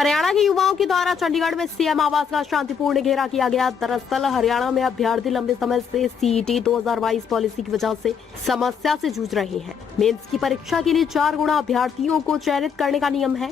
हरियाणा के युवाओं के द्वारा चंडीगढ़ में सीएम आवास का शांतिपूर्ण घेरा किया गया। दरअसल हरियाणा में अभ्यर्थी लंबे समय से सीईटी 2022 पॉलिसी की वजह से समस्या से जूझ रहे हैं। मेंस की परीक्षा के लिए 4 गुना अभ्यर्थियों को चयनित करने का नियम है,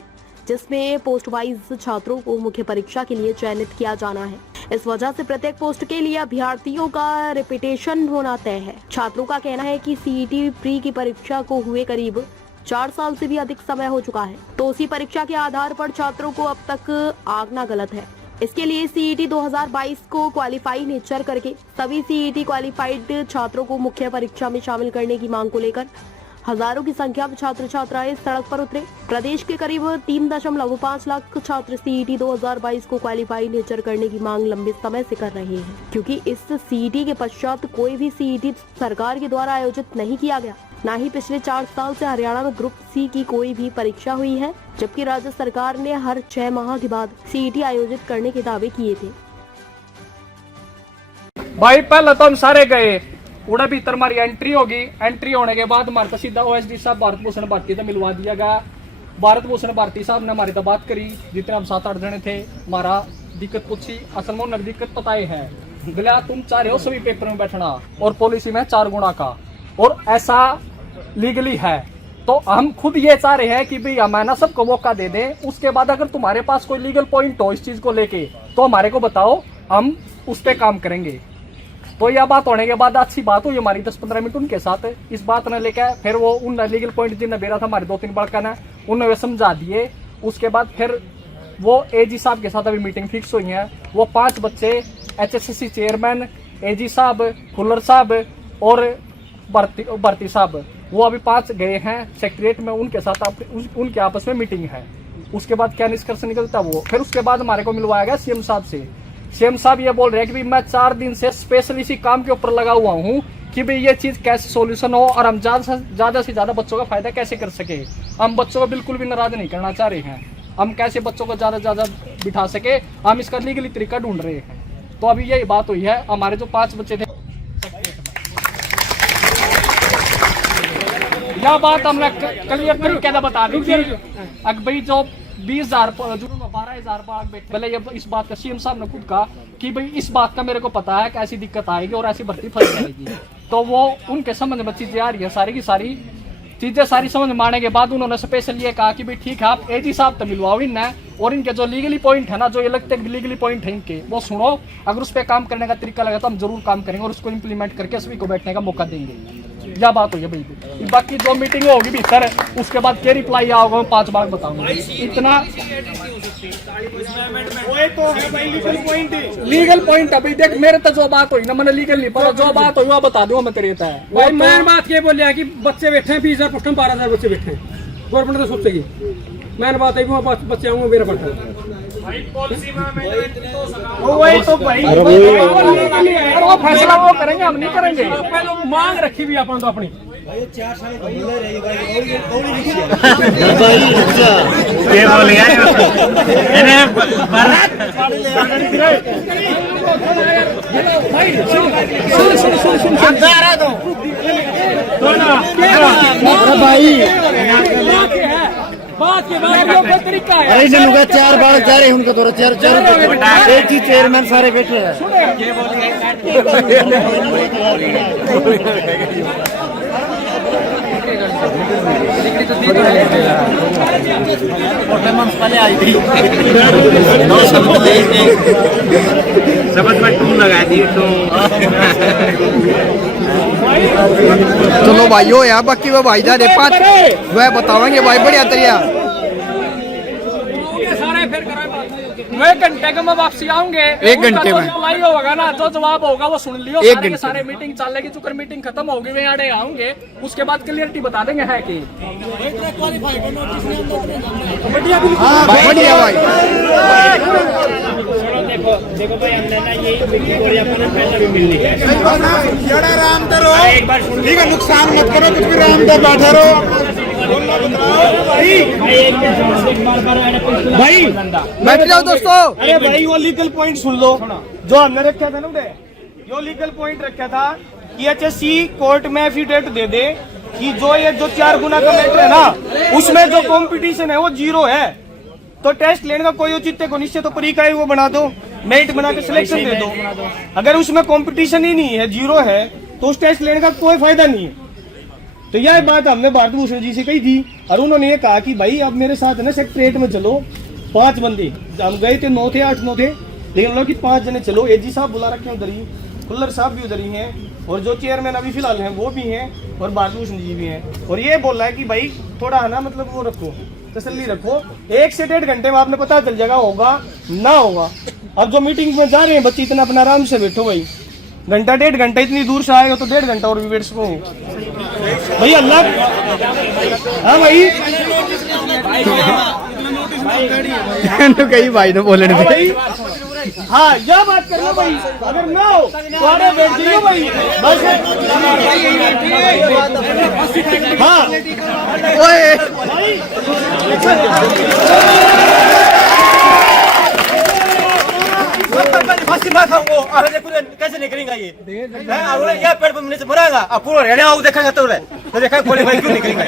जिसमें पोस्ट वाइज छात्रों को मुख्य परीक्षा के लिए चयनित किया जाना है। इस वजह से प्रत्येक पोस्ट के लिए अभ्यर्थियों का रिपीटेशन होना तय है। छात्रों का कहना है कि सीईटी प्री की परीक्षा को हुए करीब 4 साल से भी अधिक समय हो चुका है, तो उसी परीक्षा के आधार पर छात्रों को अब तक आंकना गलत है। इसके लिए सीईटी 2022 को क्वालिफाई नेचर करके सभी सीईटी क्वालिफाइड छात्रों को मुख्य परीक्षा में शामिल करने की मांग को लेकर हजारों की संख्या में छात्र छात्राएं सड़क पर उतरे। प्रदेश के करीब 3.5 लाख छात्र सीईटी 2022 को क्वालिफाई नेचर करने की मांग लंबे समय से कर रहे हैं, क्योंकि इस सीईटी के पश्चात कोई भी सीईटी सरकार के द्वारा आयोजित नहीं किया गया। न ही पिछले 4 साल से हरियाणा में ग्रुप सी की कोई भी परीक्षा हुई है, जबकि राज्य सरकार ने हर 6 माह के बाद सीईटी आयोजित करने के दावे किए थे। भाई पहले तो हम सारे गए, उड़ा भीतर हमारी एंट्री होगी। एंट्री होने के बाद हमारे पास सीधा ओएसडी साहब भारत भूषण भारती से मिलवा दिया गया। भारत भूषण भारती साहब ने हमारी तो बात करी, जितने हम 7-8 जने थे, हमारा दिक्कत पूछी। असल में उन्होंने दिक्कत बताई है, बोला तुम चाह रहे हो सभी पेपर में बैठना और पॉलिसी में 4 गुना का, और ऐसा लीगली है, तो हम खुद ये चाह रहे हैं कि भाई हमें ना सबको मौका दे दें। उसके बाद अगर तुम्हारे पास कोई लीगल पॉइंट हो इस चीज को लेके, तो हमारे को बताओ, हम उस पर काम करेंगे। तो यह बात होने के बाद अच्छी बात हुई हमारी 10-15 मिनट उनके साथ। इस बात ने लेकर फिर वो उन लीगल पॉइंट जिन्हें बेरा था हमारे 2-3 बड़का ने, उन्हें समझा दिए। उसके बाद फिर वो एजी साहब के साथ अभी मीटिंग फिक्स हुई है। वो 5 बच्चे HSSC चेयरमैन, एजी साहब, खुल्लर साहब और भारती साहब, वो अभी 5 गए हैं सेक्रेटरीट में, उनके साथ उनके आपस में मीटिंग है। उसके बाद क्या निष्कर्ष निकलता वो फिर उसके बाद हमारे को मिलवाया गया सीएम साहब से। सीएम साहब ये बोल रहे हैं कि मैं 4 दिन से स्पेशल इसी काम के ऊपर लगा हुआ हूँ कि भाई ये चीज कैसे सॉल्यूशन हो और हम ज्यादा से ज्यादा बच्चों का फायदा कैसे कर सके। हम बच्चों को बिल्कुल भी नाराज नहीं करना चाह रहे हैं, हम कैसे बच्चों को ज्यादा से ज्यादा बिठा सके, हम इसका लीगली तरीका ढूंढ रहे हैं। तो अभी यही बात हुई है। हमारे जो 5 बच्चे थे, यह बात हमने क्लियर तरीके से बता दी थी। अगर भाई जो 20,000 12,000 पहले ये इस बात का सीएम साहब ने खुद कहा कि भाई इस बात का मेरे को पता है कि ऐसी दिक्कत आएगी और ऐसी भर्ती फंस जाएगी। तो वो उनके समझ में चीजें आ रही है, सारी की सारी चीजें सारी समझ में आने के बाद उन्होंने स्पेशल ये कहा कि भाई ठीक है, आप एजी साहब तो मिलवाओ इन्हें, और इनके जो लीगली पॉइंट है ना, जो ये लगते हैं लीगली पॉइंट है इनके, वो सुनो। अगर उस पर काम करने का तरीका लगा तो हम जरूर काम करेंगे और उसको इम्प्लीमेंट करके सभी को बैठने का मौका देंगे। यह बात हुई है भाई। बाकी जो मीटिंग होगी भीतर, उसके बाद क्या रिप्लाई आओगे मैं 5 बार बताऊंगा। इतना लीगल पॉइंट है भाई। देख मेरे तो जो बात हुई ना, मैंने लीगल नहीं पता, जो बात हुई वो बता दूं मैं तेरे है। भाई मैं बात ये बोलिया कि बच्चे बैठे हैं 20,000 पोस्ट में 12,000 बच्चे बैठे हैं, गवर्नमेंट तो सोचेगी। मैंने बात है कि वो बच्चे आऊंगे मेरा पढ़ता वही तो भाई वो फैसला वो करेंगे, हम नहीं करेंगे। पहले मांग रखी भी अपन तो अपनी भाई 4 साल का मिला रही भाई ये बोल यार बात के बाद तरीका है। अरे जनुगा 4 बार जा रहे उनको तो 4 एक ही चेयरमैन सारे बैठे हैं। पहले आई थी समझ में टून लगा दी तो चलो भाई हो यार, बाकी वो भाई जाने 5 वह बताओगे भाई बढ़िया तरिया। एक घंटे के मैं वापसी आऊंगे, 1 घंटे में होगा ना, जो जवाब होगा वो सुन लियो। 1 घंटे सारे मीटिंग चलेगी, चुकर मीटिंग खत्म होगी, वे आड़े आऊंगे, उसके बाद क्लियरिटी बता देंगे है कि बढ़िया भाई। देखो भाई हमने ना ये पहले भी मिलनी है। आराम करो, ठीक है, नुकसान मत करो, कुछ भी आराम से बैठे रहो। भाई बैठ जाओ दोस्तों। अरे भाई वो लीगल पॉइंट सुन लो जो हमने रखा था ना, यो लीगल पॉइंट रखा था कि HSC कोर्ट में एफिडेविट दे दे कि जो 4 गुना का मैटर है ना, उसमें जो कंपटीशन है वो 0 है। तो टेस्ट लेने का कोई औचित्य को निश्चय तो परी का है वो बना दो, मेरिट बना के सिलेक्शन दे दो। अगर उसमें कंपटीशन ही नहीं है, जीरो है, तो उस टेस्ट लेने का कोई फायदा नहीं है। तो यह बात हमने भारत भूषण जी से कही थी और उन्होंने ये कहा कि भाई अब मेरे साथ है ना सेक्रेटरीट में चलो, 5 बंदे, हम गए थे 9 थे 8 9 थे, लेकिन लोग कि 5 जने चलो। एजी साहब बुला रखे उधर ही, कुल्लर साहब भी उधर ही हैं, और जो चेयरमैन अभी फिलहाल हैं वो भी हैं, और भारत भूषण जी भी हैं। और ये बोल रहा है कि भाई थोड़ा है ना मतलब वो रखो, तसल्ली रखो, 1 से 1.5 घंटे में आपने पता चल जाएगा होगा ना होगा। अब जो मीटिंग में जा रहे हैं बच्चे, इतना अपना आराम से बैठो भाई, घंटा 1.5 घंटा इतनी दूर से आएगा तो 1.5 घंटा और भी वेट सको भाई। अल्लाह, हाँ भाई कई भाई ने बोलने हाँ भाई, हाँ यह बात कर लो भाई, अगर ना हो तो आगे बैठ जाइए भाई बस। हाँ ओए कैसे निकलेगा ये पेड़ पर से मरेगा, अब पूरा रहने आओ देखा तो देखा खोले भाई क्यों निकलेगा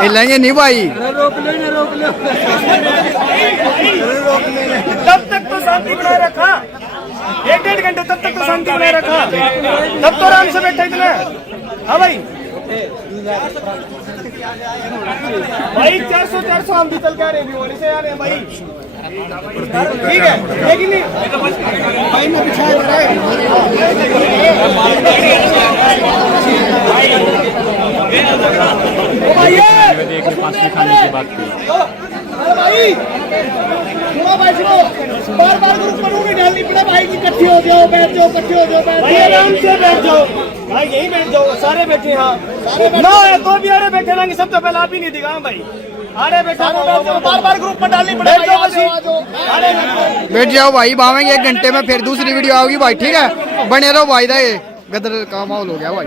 हिलेंगे नहीं भाई। तब तक तो शांति बनाए रखा, 1.5 घंटे तब तक तो शांति बनाए रखा, तब तो आराम से बैठे इतना। हाँ भाई, भाई 400 हम भी चल के आ रहे हैं, होने से आ रहे हैं भाई, ठीक है लेकिन नहीं भाई मैं पिछाए बार ग्रुप बनोगे डालनी पड़े भाई, इकट्ठे हो जाओ, बैठ जाओ, इकट्ठे हो जाओ, भाई आराम से बैठ जाओ भाई, यही बैठ जाओ, सारे बैठे। हाँ ना है तो भी अरे बैठे रहेंगे, सब तो पहले आप ही नहीं दिखा भाई, अरे बैठा बार ग्रुप में डालनी पड़े, बैठ जाओ भाई, भावेंगे 1 घंटे में फिर दूसरी वीडियो आओगी भाई, ठीक है, बने रहो भाई। ये गदर का माहौल हो गया भाई।